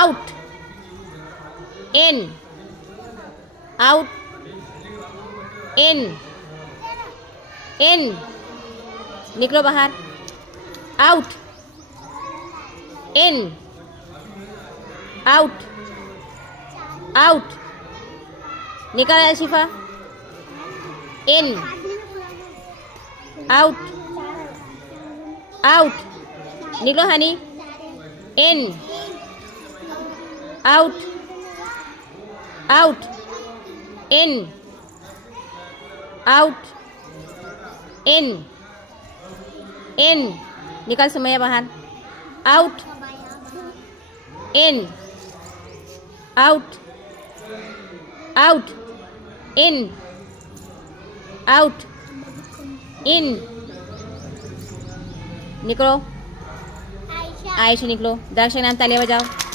Out, इन, out, इन, इन, निकलो बाहर, out, इन, out, out, निकल शिफा, इन, आउट, आउट, निकलो हनी, इन, आउट, आउट, इन, आउट, इन, इन, निकल समय बाहर, आउट, इन, आउट, आउट, इन, आउट, इन, निकलो, आयशा निकलो, दर्शक नाम तालियां बजाओ।